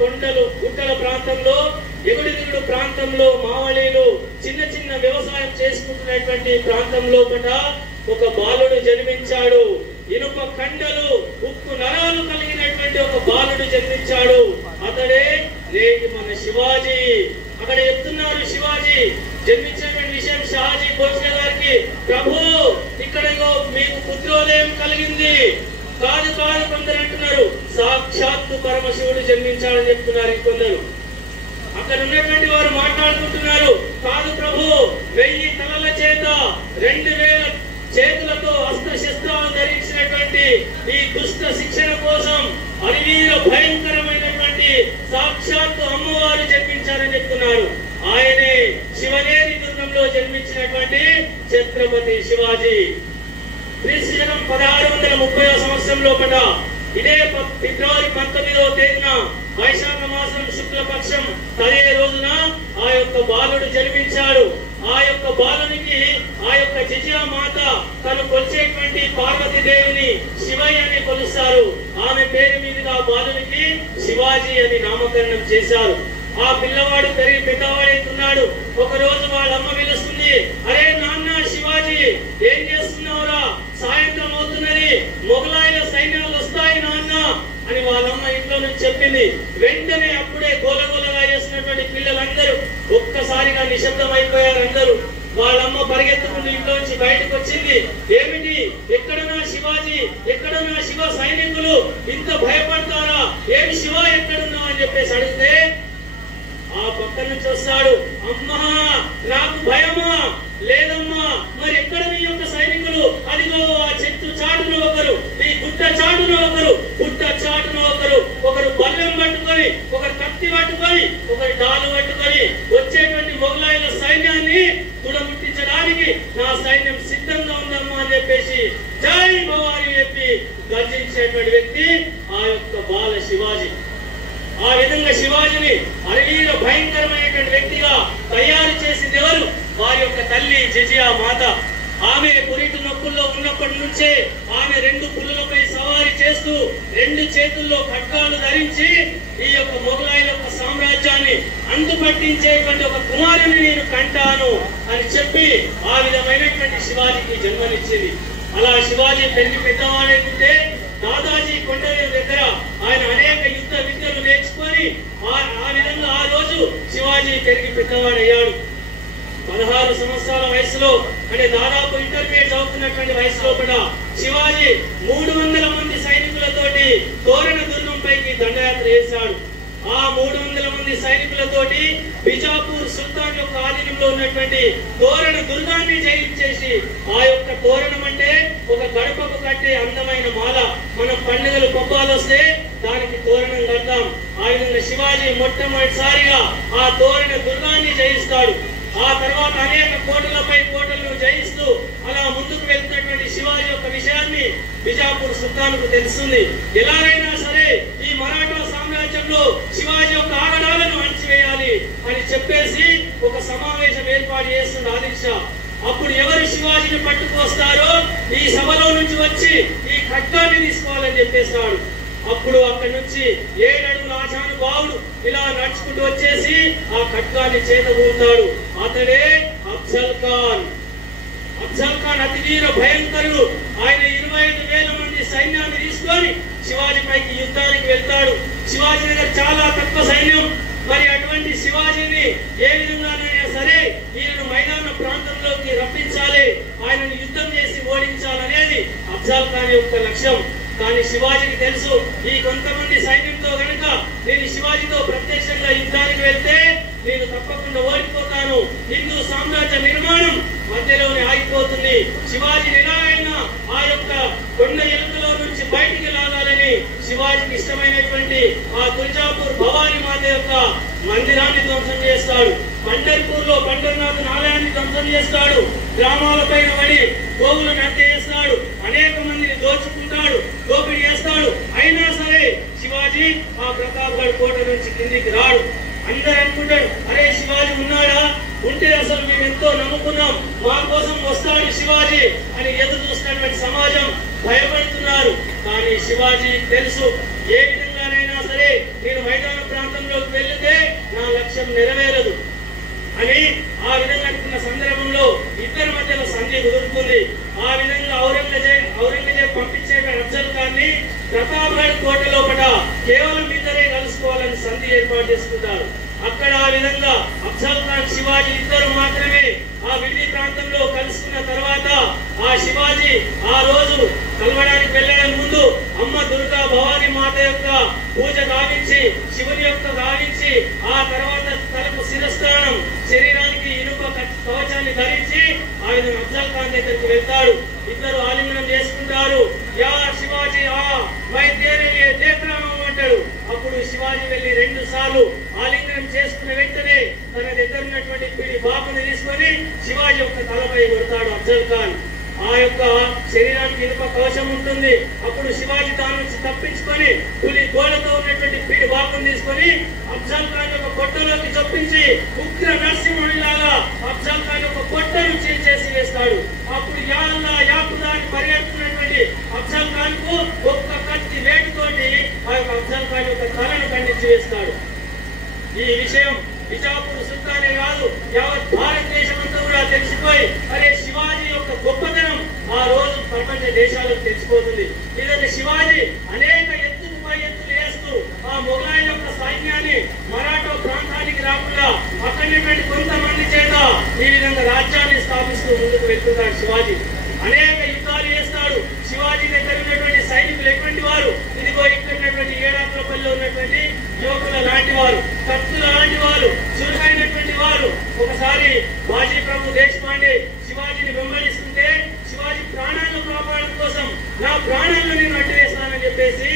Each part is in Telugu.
కొండలు గుట్టల ప్రాంతంలో ఎగుడు దిగుడు ప్రాంతంలో మావళీలు చిన్న చిన్న వ్యవసాయం చేసుకుంటున్నటువంటి ప్రాంతంలో ఒక బాలుడు జన్మించాడు. ఇనుప కండలు ఉక్కు నరాలు కలిగినటువంటి ఒక బాలుడు జన్మించాడు. అతడే నేటి మన శివాజీ. అక్కడ చెప్తున్నారు శివాజీ జన్మించినటువంటి విషయం షాజీ భోస్లే గారికి, ప్రభు ఇక్కడ మీకు పుత్రోదయం కలిగింది. కాదు కాదు కొందరు అంటున్నారు సాక్షాత్తు పరమశివుడు జన్మించాడని చెప్తున్నారు ఇంకొందరు. అక్కడ ఉన్నటువంటి వారు మాట్లాడుకుంటున్నారు కాదు ప్రభు 1000 తలల చేత 2000 చేతులతో అస్త్రశస్త్రాలు ధరించినటువంటి ఈ దుష్ట శిక్షణ కోసం అరివీర భయంకరమైనటువంటి సాక్షాత్తు అమ్మవారు జన్మించారని చెప్తున్నారు. ఆయనే శివనేరి దుర్గంలో జన్మించినటువంటి ఛత్రపతి శివాజీ. క్రీస్తుశకం 1630వ సంవత్సరంలో ఇదే ఫిబ్రవరి 19వ తేదీన వైశాఖ మాసం శుక్లపక్షం అదే రోజున ఆ యొక్క బాలుడు జన్మించాడు. ఆ యొక్క బాలునికి ఆ యొక్క జిజియా మాత తను కొలిచేటువంటి పార్వతీదేవిని శివయ్య అని కొలుస్తారు. ఆమె పేరు మీదుగా ఆ బాలునికి శివాజీ అని నామకరణం చేశారు. ఆ పిల్లవాడు పెరిగి పెద్దవాడైతున్నాడు. ఒక రోజు వాళ్ళ అమ్మ పిలుస్తుంది, అరే నాన్న శివాజీ ఏం చేస్తున్నావురా, సాయంత్రం అవుతున్నది, మొగలాయిల సైన్యాలు వస్తాయి నాన్న అని వాళ్ళమ్మ ఇంట్లో నుంచి చెప్పింది. వెంటనే అప్పుడే గోలగోలగా చేస్తున్నటువంటి పిల్లలందరూ ఒక్కసారిగా నిశ్శబ్దం అయిపోయారు. అందరూ వాళ్ళమ్మ పరిగెత్తుకుంటూ ఇంట్లో నుంచి బయటకు వచ్చింది. ఏమిటి, ఎక్కడన్నా శివాజీ, ఎక్కడన్నా శివ సైనికులు, ఇంత భయపడతారా, ఏమి శివ ఎక్కడున్నావు అని చెప్పేసి అడిగితే ఆ పక్క నుంచి వస్తాడు, అమ్మా నాకు భయమా, లేదమ్మా మరి ఎక్కడ మీ యొక్క సైనికులు, అదిగో ఆ చెట్టు చాటున ఒకరు, ఈ గుట్ట చాటున ఒకరు, గుట్ట చాటున ఒకరు, ఒకరు బల్లెం పట్టుకొని, ఒకరు కత్తి పట్టుకొని, ఒకరు డాలు పట్టుకొని వచ్చేటువంటి మొగలాయిల సైన్యాన్ని తుడముట్టించడానికి నా సైన్యం సిద్ధంగా ఉందమ్మా అని చెప్పేసి జై భవాని చెప్పి గర్జించేటువంటి వ్యక్తి ఆ యొక్క బాల శివాజీ. ఆ విధంగా శివాజీని అరివీర భయంకరమైనటువంటి వ్యక్తిగా తయారు చేసింది ఎవరు? వారి యొక్క తల్లి జిజియా మాత. ఆమె పురిటి నొప్పుల్లో ఉన్నప్పటి నుంచే ఆమె 2 పులులపై సవారీ చేస్తూ 2 చేతుల్లో ఖడ్గాలు ధరించి ఈ యొక్క మొగలాయిల యొక్క సామ్రాజ్యాన్ని అంతుపట్టించేటువంటి ఒక కుమారుని నేను కంటాను అని చెప్పి ఆ విధమైనటువంటి శివాజీకి జన్మనిచ్చింది. అలా శివాజీ పెరిగి పెద్దవాడైతే దాదాజీ కొండల దగ్గర ఆయన అనేక యుద్ధ విద్యలు నేర్చుకొని ఆ విధంగా ఆ రోజు శివాజీ పెరిగి పెద్దవాడయ్యాడు. 16 సంవత్సరాల వయసులో అంటే దాదాపు ఇంటర్మీడియట్ చదువుతున్నటువంటి వయసులో శివాజీ 300 మంది సైనికులతోటి తోరణ దుర్గం పైకి దండయాత్ర చేశాడు. ఆ 300 మంది సైనికులతోటి బిజాపూర్ సుల్తాన్ యొక్క ఆధీనంలో ఉన్నటువంటి తోరణ దుర్గాన్ని జయించేసి, ఆ యొక్క తోరణం అంటే ఒక గడపకు కట్టే అందమైన మాల. మనం పండుగలు పబ్బాలు వస్తే దానికి తోరణం కడతాం. ఆ విధంగా శివాజీ మొట్టమొదటిసారిగా ఆ తోరణ దుర్గాన్ని జయిస్తాడు. ఆ తర్వాత అనేక కోటలపై కోటలను జయిస్తూ అలా ముందుకు వెళ్తున్నటువంటి శివాజీ యొక్క విషయాన్ని బిజాపూర్ సుల్తాన్కు తెలుస్తుంది. ఎలాగైనా సరే ఈ మరాఠా సామ్రాజ్యంలో శివాజీ యొక్క ఆగడాలను అణచివేయాలి అని చెప్పేసి ఒక సమావేశం ఏర్పాటు చేస్తుంది ఆదిల్ షా. అప్పుడు ఎవరు శివాజీని పట్టుకొస్తారో ఈ సభలో నుంచి వచ్చి ఈ ఖడ్గాన్ని తీసుకోవాలని చెప్పేస్తాడు. అప్పుడు అక్కడి నుంచి 7 అడుగుల ఆజానుబావుడు ఇలా నడుచుకుంటూ వచ్చేసి ఆ ఖడ్గాన్ని చేతబూతాడు. అతడే అఫ్జల్ ఖాన్. అఫ్జల్ ఖాన్ అతివీర భయంకరుడు. ఆయన 25,000 మంది సైన్యాన్ని తీసుకొని శివాజీ పైకి యుద్ధానికి వెళ్తాడు. శివాజీ దగ్గర చాలా తక్కువ సైన్యం. మరి అటువంటి శివాజీని ఏ విధంగానైనా సరే ఈయనను మైదాన ప్రాంతంలోకి రప్పించాలి, ఆయనను యుద్ధం చేసి ఓడించాలనేది అఫ్జల్ ఖాన్ యొక్క లక్ష్యం. కానీ శివాజీకి తెలుసు ఈ కొంతమంది సైన్యంతో గనుక నేను శివాజీతో ప్రత్యక్షంగా యుద్ధానికి వెళ్తే నేను తప్పకుండా ఓడిపోతాను, హిందూ సామ్రాజ్య నిర్మాణం మధ్యలోనే ఆగిపోతుంది. శివాజీ ఎలాగైనా ఆ యొక్క కొండ ఎలుకలో నుంచి బయటికి లాగాలని శివాజీకి ఇష్టమైనటువంటి ఆ తుల్జాపూర్ భవానీ మాత యొక్క మందిరాన్ని ధ్వంసం చేస్తాడు. పండర్పూర్ లో పండర్నాథ్ ఆలయాన్ని ధ్వంసం చేస్తాడు. గ్రామాలపైన పడి గోవులను హత్య చేస్తాడు. అనేక మందిని దోచుకుంటాడు, దోపిడీ చేస్తాడు. అయినా సరే శివాజీ ఆ ప్రతాప్గఢ్ కోట నుంచి కిందికి రాడు. అందరూ అనుకుంటాడు, అరే శివాజీ ఉన్నాడా, ఉంటే అసలు మేము ఎంతో నమ్ముకున్నాం, మా కోసం వస్తాడు శివాజీ అని ఎదురు చూస్తున్నటువంటి సమాజం భయపడుతున్నారు. కానీ శివాజీ తెలుసు ఏ విధంగానైనా సరే నేను మైదాన ప్రాంతంలోకి వెళ్తే నా లక్ష్యం నెరవేరదు అని ఆ విధంగా అనుకున్న సందర్భంలో ఇద్దరి మధ్యలో సంధి కుదురుతుంది. ఆ విధంగా ఔరంగజేబ్ పంపించే అఫ్జల్ ఖాన్ ని ప్రతాప్గఢ్ కోట లోపల కేవలం ఇద్దరే కలుసుకోవాలని సంధి ఏర్పాటు చేసుకుంటారు. అక్కడ ఆ విధంగా అఫ్జల్ ఖాన్ శివాజీ ఇద్దరు మాత్రమే ఆ విడి ప్రాంతంలో కలుసుకున్న తర్వాత ఆ శివాజీ ఆ రోజు కలవడానికి వెళ్ళడం ముందు అమ్మ దుర్గా భవానీ మాత యొక్క పూజ గావించి శివుని యొక్క గావించి ఆ తర్వాత తలకు శిరస్నానం శరీరానికి ఇనుప కవచాన్ని ధరించి ఆ విధంగా అఫ్జల్ ఖాన్ దగ్గరికి వెళ్తాడు. ఇద్దరు ఆలింగనం చేసుకుంటారు. యా శివాజీ మై తేరే లియే దేఖ్ రహా హూం అంటాడు. అప్పుడు శివాజీ వెళ్లి 2 సార్లు ఆలింగనం చేసుకున్న వెంటనే తన దగ్గర ఉన్నటువంటి పిడి బాపుని తీసుకొని శివాజీ యొక్క తలపై కొడతాడు అఫ్జల్ ఖాన్. ఆ యొక్క శరీరానికి ఇనుప కవచం ఉంటుంది. అప్పుడు శివాజీ దాని నుంచి తప్పించుకొని పులి గోడతో ఉన్నటువంటి పిడి బాపుని తీసుకొని అఫ్జల్ ఖాన్ యొక్క పొట్టలోకి చొప్పించి ఉగ్ర నరసింహుడిలాగా అఫ్జల్ ఖాన్ యొక్క పొట్టను చేసి వేస్తాడు. అప్పుడు యా అల్లా యా ఖుదా అని పరిగెడుతున్నటువంటి అఫ్జల్ ఖాన్ కు ఒక్క కత్తి వేటుతోటి ఆ యొక్క అఫ్జల్ ఖాన్ యొక్క తలను ఖండించి వేస్తాడు. ఈ విషయం బిజాపూర్ సుల్తానే కాదు యావత్ భారతదేశం అంతా కూడా తెలిసిపోయి అరే శివాజీ యొక్క గొప్పతనం ఆ రోజు ప్రపంచ దేశాలకు తెలిసిపోతుంది. ఇదంటే శివాజీ అనేక ఎత్తులు పై ఎత్తులు వేస్తూ ఆ మొఘలాయి యొక్క సైన్యాన్ని మరాఠా ప్రాంతానికి రాకుండా అక్కడి కొంతమంది చేత ఈ విధంగా రాజ్యాన్ని స్థాపిస్తూ ముందుకు వెళ్తున్నాడు శివాజీ. అనేక యుద్ధాలు చేస్తాడు. శివాజీ దగ్గర ఉన్నటువంటి సైనికులు ఎటువంటి వారు, ఇదిగో ఇక్కడ ఉన్నటువంటి ఏడాకులపల్లిలో ఉన్నటువంటి యువకుల లాంటి వారు, కత్తుల లాంటి వారు, చురుకైనటువంటి వారు. ఒకసారి బాజీ ప్రభు దేశపాండే శివాజీని వెంబడిస్తుంటే శివాజీ ప్రాణాలను కాపాడడం కోసం నా ప్రాణాలను నేను అడ్డువేస్తానని చెప్పేసి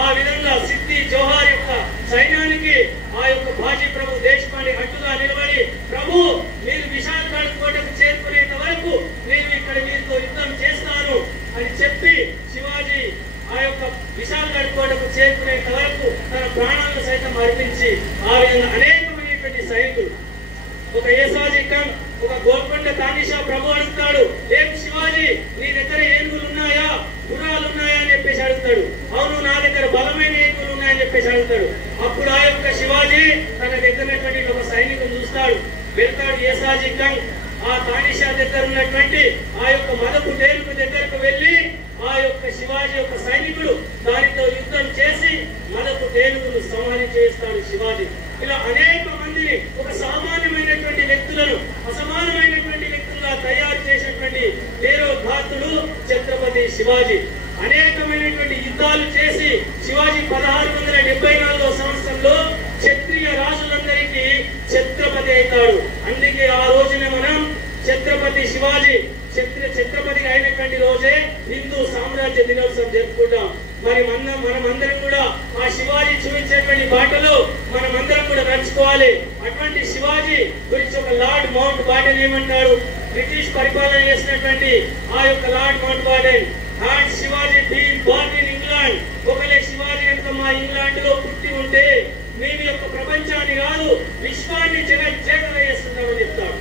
ఆ విధంగా సిద్ధి జోహార్ యొక్క సైన్యానికి ఆ యొక్క బాజీ ప్రభు దేశపాండే అడ్డుగా నిలబడి ప్రభు మీరు విశాల్గఢ్ కోటకు చేరుకునేంత వరకు నేను ఇక్కడ మీతో యుద్ధం చేస్తాను అని చెప్పి శివాజీ ఆ యొక్క విశాల్గఢ్ కోటకు చేరుకునేంత వరకు తన ప్రాణాలను సైతం అర్పించి ఆ విధంగా అనేకమైనటువంటి సైనికులు ఒక ఏసాజీ ఖాన్ ఒక గోల్కొండ తానిషా ప్రభు అడుగుతాడు, ఏం శివాజీ నీ దగ్గర ఏనుగులు ఉన్నాయా గుర్రాలు ఉన్నాయా అని చెప్పేసి అడుగుతాడు. అవును నా దగ్గర బలమైన ఏనుగులు ఉన్నాయని చెప్పేసి అడుగుతాడు. అప్పుడు ఆ యొక్క శివాజీ తన దగ్గర ఒక సైనికులు చూస్తాడు. వెళ్తాడు ఏసాజీ ఖాన్ ఆ తానిషా దగ్గర ఉన్నటువంటి ఆ యొక్క మదపు తేలుకు దగ్గరకు వెళ్లి ఆ యొక్క శివాజీ యొక్క సైనికుడు దానితో యుద్ధం చేసి మదపు తేలుగును సంహరించి వేస్తాడు శివాజీ. ఇలా అనేక మందిని ఒక సామాన్యమైనటువంటి వ్యక్తులను అసమానమైనటువంటి వ్యక్తులుగా తయారు చేసినటువంటి వీరోద్ధాతుడు ఛత్రపతి శివాజీ. అనేకమైనటువంటి యుద్ధాలు చేసి శివాజీ 1674 సంవత్సరంలో క్షత్రియ రాజులందరికీ ఛత్రపతి అవుతాడు. అందుకే ఆ రోజున మనం ఛత్రపతి శివాజీ ఛత్రపతి అయినటువంటి రోజే హిందూ సామ్రాజ్య దినోత్సవం జరుపుకుంటాం. మరి మనమందరం కూడా ఆ శివాజీ చూపించేటువంటి బాటలో మనమందరం కూడా నడుచుకోవాలి. అటువంటి శివాజీ గురించి ఒక లార్డ్ మౌంట్ బాటన్ ఏమంటాడు, బ్రిటిష్ పరిపాలన చేసినటువంటి ఆ యొక్క Lord Mountbatten, had Shivaji been born in England, ఒకవేళ శివాజీ కనుక మా ఇంగ్లాండ్ లో పుట్టి ఉంటే మేము యొక్క ప్రపంచాన్ని కాదు విశ్వాన్ని చేస్తున్నామని చెప్తాడు.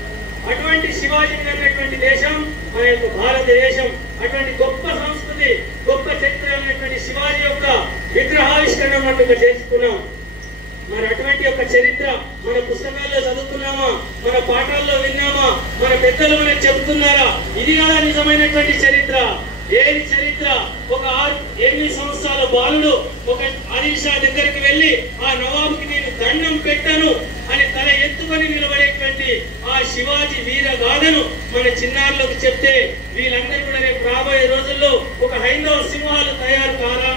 అటువంటి శివాజీని కన్నటువంటి దేశం మన యొక్క భారతదేశం. అటువంటి గొప్ప సంస్కృతి గొప్ప చరిత్ర ఉన్నటువంటి శివాజీ యొక్క విగ్రహావిష్కరణ మనం చేసుకున్నాం. మరి అటువంటి యొక్క చరిత్ర మన పుస్తకాల్లో చదువుకున్నామా, మన పాఠాల్లో విన్నామా, మన పెద్దలు మనకు చెబుతున్నారా? ఇది కదా నిజమైనటువంటి చరిత్ర. ఏది చరిత్ర? ఒక 8 సంవత్సరాల బాలుడు ఒక ఆదిల్ షా దగ్గరికి వెళ్ళి ఆ నవాబుకి నేను దండం పెట్టను అని తల ఎత్తుకొని నిలబడేటువంటి ఆ శివాజీ వీర గాథను మన చిన్నారులకు చెప్తే వీళ్ళందరూ కూడా రేపు రాబోయే రోజుల్లో ఒక హైందవ సింహాలు తయారు కారా?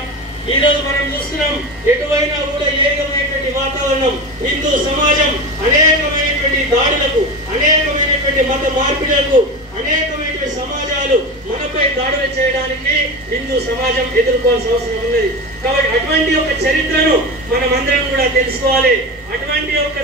ఈ రోజు మనం చూస్తున్నాం ఎటువైనా కూడా ఏకమైనటువంటి వాతావరణం. హిందూ సమాజం అనేకమైనటువంటి దాడులకు, అనేకమైనటువంటి మత మార్పిడులకు, అనేకమైనటువంటి సమాజాలు మనపై దాడులు చేయడానికి హిందూ సమాజం ఎదుర్కోవాల్సిన అవసరం ఉన్నది. కాబట్టి అటువంటి ఒక చరిత్రను మనం అందరం కూడా తెలుసుకోవాలి. అటువంటి ఒక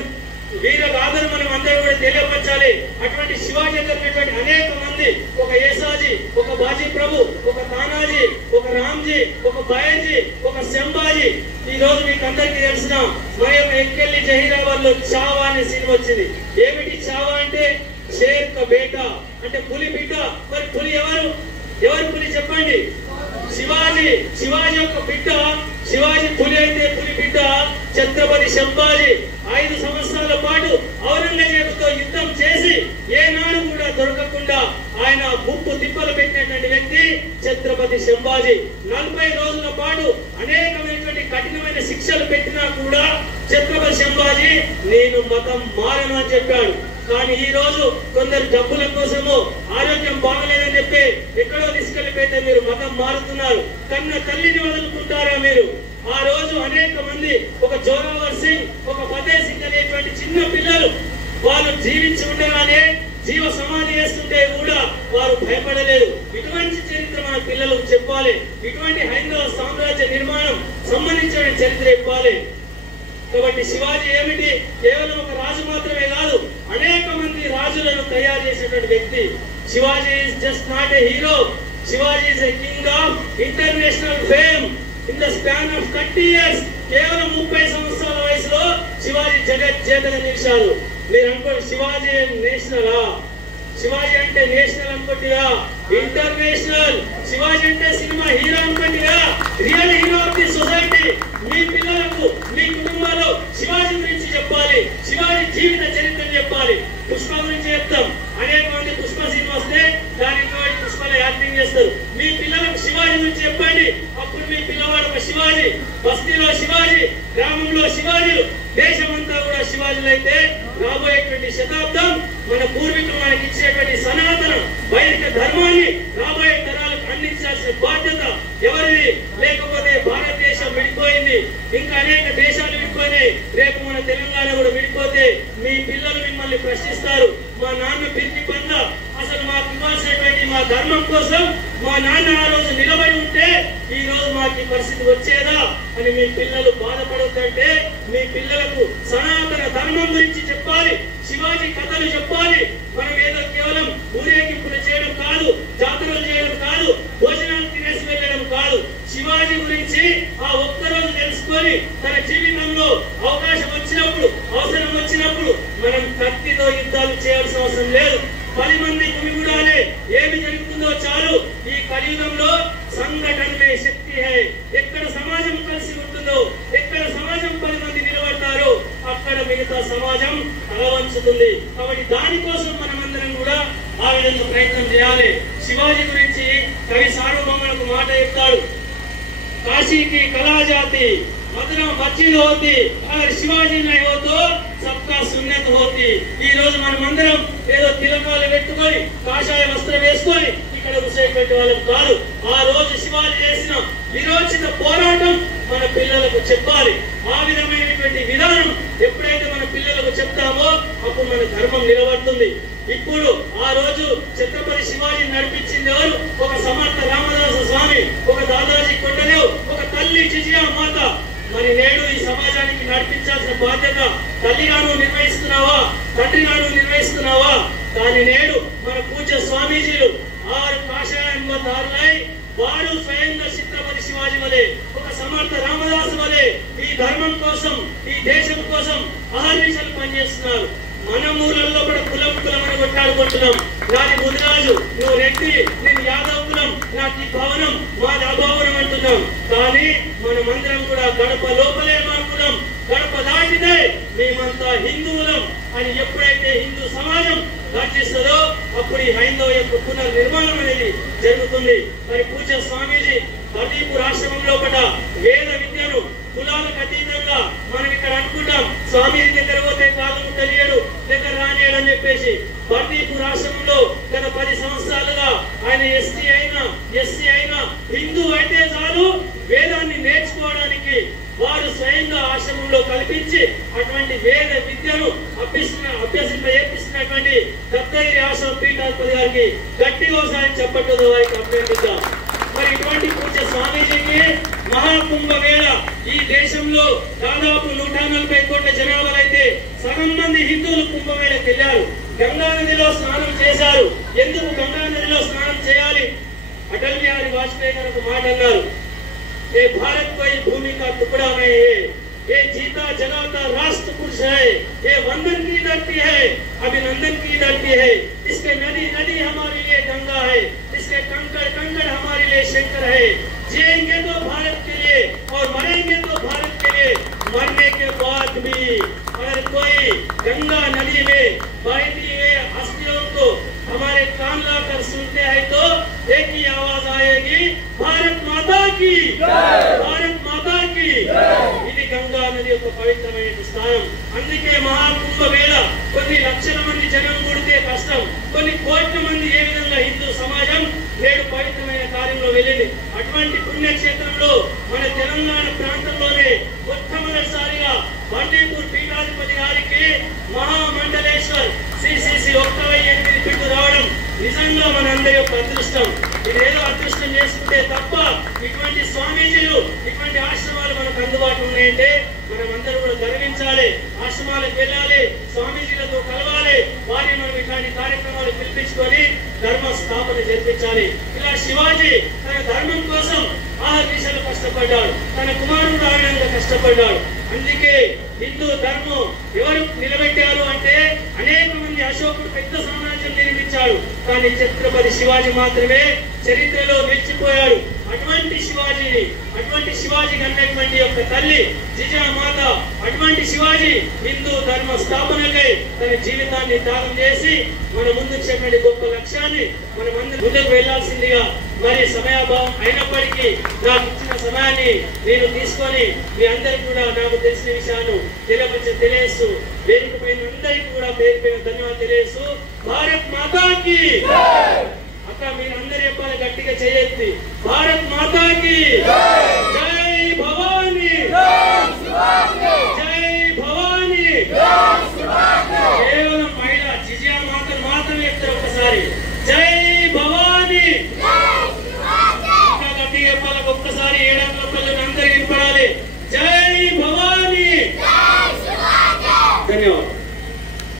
వీర గాథను మనం అందరం కూడా తెలియపరచాలి. అటువంటి శివాజీ జరిగినటువంటి అనేక మంది, ఒక ఏసాజీ, ఒక బాజీ ప్రభు, ఒక తానాజీ, ఒక రామ్జీ, ఒక బయన్జీ, ఒక శంభాజీ. ఈ రోజు మీకు అందరికీ తెలిసిన మరి యొక్క ఎక్కెళ్ళి జహీరాబాద్ లో చావా అనే సినిమా వచ్చింది. ఏమిటి చావా అంటే షేర్ కా బేటా అంటే పులి బిడ్డ. మరి పులి ఎవరు పులి చెప్పండి? శివాజీ యొక్క బిడ్డ. శివాజీ పులి అయితే పులి బిడ్డ ఛత్రపతి సంభాజీ 5 సంవత్సరాల పాటు ఔరంగజేబుతో యుద్ధం చేసి ఏనాడు కూడా దొరకకుండా ఆయన ముప్పు తిప్పలు పెట్టినటువంటి వ్యక్తి ఛత్రపతి సంభాజీ. 40 రోజుల పాటు అనేకమైనటువంటి కఠినమైన శిక్షలు పెట్టినా కూడా ఛత్రపతి సంభాజీ నేను మతం మారను అని చెప్పాడు. కానీ ఈ రోజు కొందరు డబ్బుల కోసము ఆరోగ్యం బాగలేదని చెప్పి ఎక్కడో తీసుకెళ్లిపోతే మీరు మతం మారుతున్నారు. కన్న తల్లిని వదులుకుంటారా మీరు? ఆ రోజు అనేక మంది ఒక జోరావర్ సింగ్, ఒక ఫతేహ్ సింగ్ అనేటువంటి చిన్న పిల్లలు వాళ్ళు జీవించి ఉండగానే జీవ సమాధి చేస్తుంటే కూడా వారు భయపడలేదు. ఇటువంటి చరిత్ర మన పిల్లలకు చెప్పాలి. ఇటువంటి హైందవ సామ్రాజ్య నిర్మాణం సంబంధించిన చరిత్ర చెప్పాలి. కాబట్టి శివాజీ ఏమిటి? కేవలం ఒక రాజు మాత్రమే కాదు, అనేక మంది రాజులను తయారు చేసినటువంటి వ్యక్తి. Shivaji is just not a hero. Shivaji is a king of international fame. In the span of 30 years, కేవలం 30 సంవత్సరాల వయసులో శివాజీ జగజ్జేతగా నిలిచారు. మీరు అనుకోండి, శివాజీ నేషనలా? శివాజీ అంటే నేషనల్ అనుకుంటురా? ఇంటర్నేషనల్. శివాజీ అంటే సినిమా హీరో అనుకుంటురా? Real hero of the society. మీ పిల్లలకు, మీ కుటుంబాల్లో శివాజీ గురించి చెప్పాలి, శివాజీ జీవిత చరిత్ర చెప్పాలి. పుష్ప గురించి చెప్తాం, అనేక మంది పుష్ప సినిమా వస్తే దానికి పుష్పలో యాక్టింగ్ చేస్తారు. మీ పిల్లలకు శివాజీ గురించి చెప్పండి, అప్పుడు మీ పిల్లవాడు ఒక శివాజీ. బస్తీలో శివాజీ, గ్రామంలో శివాజీ, దేశమంతా కూడా శివాజీలు అయితే రాబోయేటువంటి శతాబ్దం మన పూర్వీకులు మనకి ఇచ్చేటువంటి సనాతన వైదిక ధర్మాన్ని రాబోయే తరాలకు అందించాల్సిన బాధ్యత ఎవరిది? లేకపోతే భారతదేశం విడిపోయింది, ఇంకా అనేక దేశాలు విడిపోయినాయి. రేపు మన తెలంగాణ కూడా విడిపోతే మీ పిల్లలు మిమ్మల్ని ప్రశ్నిస్తారు, మా నాన్న పిరికి పంద, అసలు మాకు ఇవ్వాల్సినటువంటి మా ధర్మం కోసం మా నాన్న ఆ రోజు నిలబడి ఉంటే ఈ రోజు మాకు ఈ పరిస్థితి వచ్చేదా అని మీ పిల్లలు బాధపడుతుంటే మీ పిల్లలకు సనాతన ధర్మం గురించి చెప్పాలి, శివాజీ కథలు చెప్పాలి. మనం ఏదో కేవలం ఊరేగింపులు చేయడం కాదు, జాతరలు చేయడం కాదు, భోజనాలు తినేసి వెళ్ళడం కాదు. శివాజీ గురించి ఆ ఒక్కరోజు తెలుసుకొని తన జీవితంలో అవకాశం వచ్చినప్పుడు, అవసరం వచ్చినప్పుడు మనం కత్తితో యుద్ధాలు చేయాల్సిన అవసరం లేదు. 10 మంది గుమిగూడాలే, ఏమి జరుగుతుందో చాలు. ఈ కలియుగంలో సంఘటనలే శక్తి హై. ఎక్కడ సమాజం కలిసి ఉంటుందో, ఎక్కడ సమాజం 10 మంది నిలబడతారో అక్కడ మిగతా సమాజం అలవంచుతుంది. కాబట్టి దానికోసం మనమందరం కూడా ఆ విధంగా ప్రయత్నం చేయాలి. శివాజీ గురించి కవి సార్వభౌములకు మాట చెప్తాడు, काशी की कला जाती मधुरा मस्जिद होती अगर शिवाजी नहीं हो तो सबका सुन्नत होती. ఈ రోజు మనమందరం ఏదో తిలకాలు పెట్టుకొని కాషాయ వస్త్రం వేసుకొని ఇక్కడ కూర్చోబెట్టే వాళ్ళం కాదు. ఆ రోజు శివాజీ చేసిన విరోచిత పోరాటం మన పిల్లలకు చెప్పాలి. ఆ విధమైనటువంటి విధానం ఎప్పుడైతే మన పిల్లలకు చెప్తామో అప్పుడు మన ధర్మం నిలబడుతుంది. ఇప్పుడు ఆ రోజు ఛత్రపతి శివాజీ నడిపించింది ఎవరు? ఒక సమర్థ రామదాస స్వామి, ఒక దాదాజీ కొండదేవ్, ఒక తల్లి జిజియా మాత. మరి నేడు ఈ సమాజానికి నడిపించాల్సిన బాధ్యత తల్లిగాను నిర్వహిస్తున్నావా, తండ్రిగాను నిర్వహిస్తున్నావా? కానీ నేడు మన పూజ్య స్వామీజీలు 6 కాషాయంలో దారులై వారు స్వయంగా ఛత్రపతి శివాజీ వలె, ఒక సమర్థ రామదాసు వలె ఈ ధర్మం కోసం, ఈ దేశం కోసం అహర్నిశలు పనిచేస్తున్నారు. మన ఊళ్ళల్లో కూడా కులం కులమని కొట్లాడుకుంటున్నాం. నాది ముదిరాజు, నువ్వు రెడ్డి, నేను యాదవ్ కులం, నాకు ఈ భవనం, మాది అభవనం అంటున్నాం. కానీ మనమందరం కూడా గడప లోపలే మా కులం, గడప దాటితే మేమంతా హిందువులం అని ఎప్పుడైతే హిందూ సమాజం గర్జిస్తుందో అప్పుడు ఈ హైందవ యొక్క పునర్నిర్మాణం అనేది జరుగుతుంది. మరి పూజ్య స్వామీజీ బర్దీపూర్ ఆశ్రమంలో పట వేద విద్యను కులాలకు అతీతంగా మనం ఇక్కడ అనుకుంటాం, స్వామీజీ దగ్గర పోతే కాదు తెలియడు, దగ్గర రానియడు అని చెప్పేసి. బర్దీపూర్ ఆశ్రమంలో గత 10 సంవత్సరాలుగా ఆయన ఎస్టీ అయినా ఎస్సీ అయినా హిందూ అయితే చాలు వేదాన్ని నేర్చుకోవడానికి వారు స్వయంగా ఆశ్రమంలో కల్పించి అటువంటి వేద విద్యను అభ్యసింపజేపిస్తున్నటువంటి దత్తగిరి ఆశ్రమ పీఠాధిపతి గారికి గట్టిగా ఒకసారి చెప్పట్టు వారికి అభ్యర్థిద్దాం. మరి ఇటువంటి పూజ్య స్వామీజీకి మహాకుంభమేళ ఈ దేశంలో దాదాపు 140 కోట్ల జనాభాలు అయితే సగం మంది హిందువులు కుంభమేళకి వెళ్ళారు, గంగా నదిలో స్నానం చేశారు. ఎందుకు గంగా నదిలో స్నానం చేయాలి? అటల్ బిహారీ వాజ్పేయి గారు ఒక మాట అన్నారు, ये भारत कोई भूमि का टुकड़ा नहीं है, ये जीता जगाता राष्ट्र पुरुष है, ये वंदन की धरती है, अभिनंदन की धरती है. इसके नदी नदी हमारे लिए गंगा है, इसके कंकड़ कंकड़ हमारे लिए शंकर है. जिएंगे तो भारत के लिए और मरेंगे तो भारत के लिए. मरने के लगाकर सुनते हैं तो एक ही आवाज आएगी, भारत माता की, भारत माता की। ఇది గంగా నది యొక్క పవిత్రమైన స్థానం. అందుకే మహాకుంభ వేళ కొన్ని లక్షల మంది జనం కూడితే కష్టం, కొన్ని కోట్ల మంది ఏ విధంగా హిందూ సమాజం నేడు పవిత్రమైన కార్యంలో వెళ్ళింది. అటువంటి పుణ్యక్షేత్రంలో మన తెలంగాణ ప్రాంతంలోనే మొట్టమొదటిసారిగా బండీపూర్ పీఠాధిపతి గారికి మహామండలేశ్వర్ CCC 1/8 బిడ్డు రావడం నిజంగా మన అందరి యొక్క అదృష్టం. ఇదేదో అదృష్టం చేసుకుంటే తప్ప ఇటువంటి స్వామీజీలు, ఇటువంటి ఆశ్రమాలు మనకు అందుబాటులో ఉన్నాయంటే మనం అందరూ కూడా గర్వించాలి. ఆశ్రమాలకు వెళ్ళాలి, స్వామీజీలతో కలవాలి, వారిని మనం ఇట్లాంటి కార్యక్రమాలు పిలిపించుకొని ధర్మ స్థాపన జరిపించాలి. ఇలా శివాజీ తన ధర్మం కోసం ఆహర్నిశలు కష్టపడ్డాడు, తన కుమారుడు ఆనందంగా కష్టపడ్డాడు. అందుకే హిందూ ధర్మం ఎవరు నిలబెట్టారు అంటే అనేక మంది. అశోకుడు పెద్ద సామ్రాజ్యం నిర్మించాడు, కానీ ఛత్రపతి శివాజీ మాత్రమే చరిత్రలో నిలిచిపోయాడు. అటువంటి శివాజీ కన్నటువంటి యొక్క తల్లి జిజామాత, అటువంటి శివాజీ హిందూ ధర్మ స్థాపనకై తన జీవితాన్ని త్యాగం చేసి మన ముందుకు చెప్పిన గొప్ప లక్ష్యాన్ని మనం అందరూ ముందుకు వెళ్లాల్సిందిగా మరి సమయాభావం అయినప్పటికీ నాకు ఇచ్చిన సమయాన్ని నేను తీసుకొని మీ అందరికీ కూడా నాకు తెలిసిన విషయాన్ని తెలియజేస్తూ వేదిక పైన అందరికీ కూడా పేరు పేరు ధన్యవాదాలు తెలియజేస్తూ భారత్ మాతాకి. అక్క మీరు అందరూ చెప్పాలి గట్టిగా చేయెత్తి, భారత్ మాతాకి.